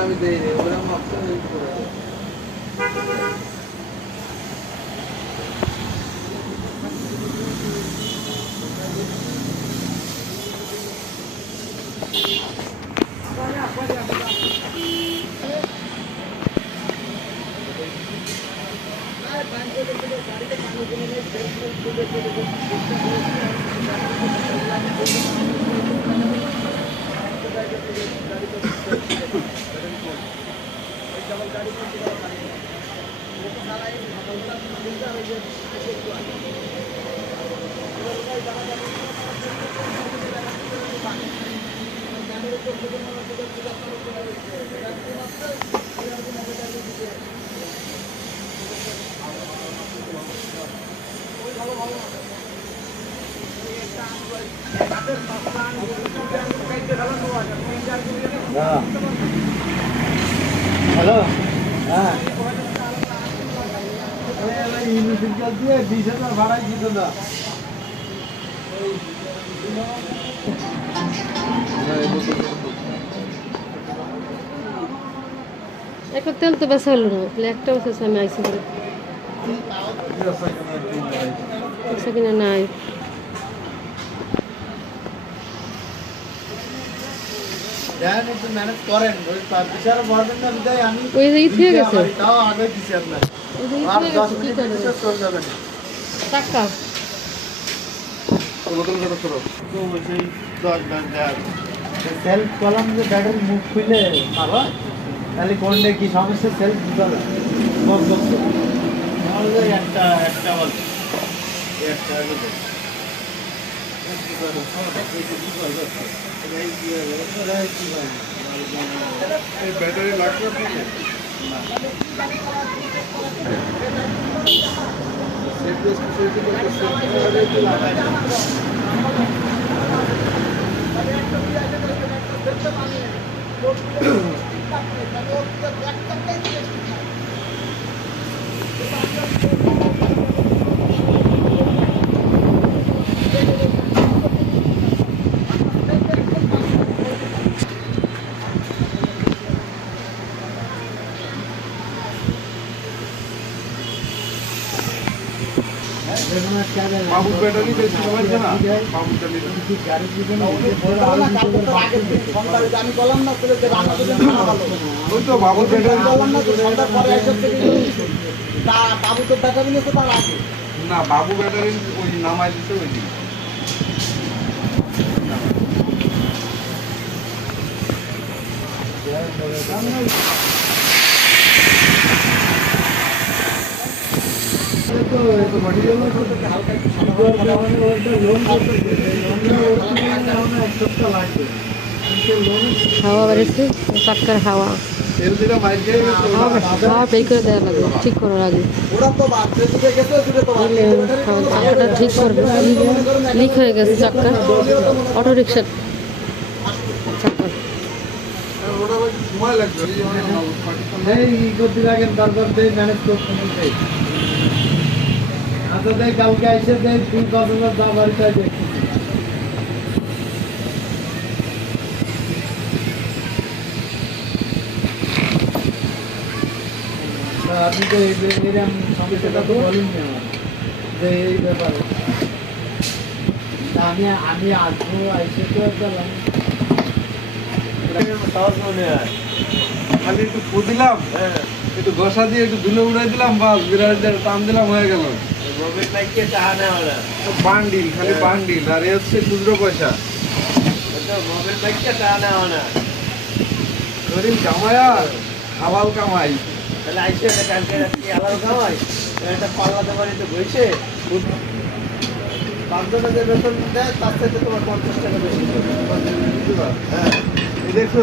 আমি দেই ওরা মাপটা করে হ্যালো হ্যাঁ দিয়ে 20,000 ভাড়াই দিত না একটা তেল তো বেশি হলো না একটা বছর আমি আইসি করে কিনা নাই ম্যানেজ করেন ওই বিচার বলবেন না বিদায় আমি ওই যে ঠিক আছে তাও আগে দিছি আপনার আর 10 মিনিট চলে যাবে না টাকা বোতল কত করো তো সেই 10 দাম সেলফ কলাম যে ব্যাটারি মুখ খুলে বাবা তাহলে কোনটা কি সমস্যা সেলফ বুঝাবে বক বক তাহলে একটা বল একটা বল ব্যাটারি লাগবে বাবু ব্যাটারি বেশি হচ্ছে না বাবু আমি বললাম না তোদের যে রান্না করতে না ভালো ওই তো বাবু ব্যাটারি বললাম না তো সন্ধ্যার পরে এসে থেকে তা বাবু তো ব্যাটারি নিয়ে তো তার আগে না বাবু ব্যাটারি ওই নামাই দিতে ওই দিন হাওয়া বেড়েছে চাক্কার হাওয়া হাওয়া বের করে দেওয়া লাগবে ঠিক করার আগে চাক্কাটা ঠিক করবে লিক হয়ে গেছে চাক্কা অটো রিক্সার চাক্কা সময় লাগবে তারপর ম্যানেজ করতে আচ্ছা দেখ কালকে এসে দেখ 3,000 দাম বাড়িতে দেখছি আপনি তো এই সমস্যাটা তো বলেন না যে এই ব্যাপারে আমি আসবো এসে তো সহজ মনে হয় খালি একটু ফু দিলাম একটু ঘষা দিয়ে একটু ধুলো উড়াই দিলাম বাস বিরাট টান দিলাম হয়ে গেল বান্ডিল খালি বান্ডিল আর এ হচ্ছে খুচরো পয়সা শরীর কামায়া আবাল কামাই তাহলে আইসে কালকে আলাদা খাওয়াই একটা পাল্লাতে বাড়িতে বইছে পাঁচজনে যে বেতন দেয় তার থেকে তোমার 50 টাকা বেশি দেবে। হ্যাঁ, এই দেখো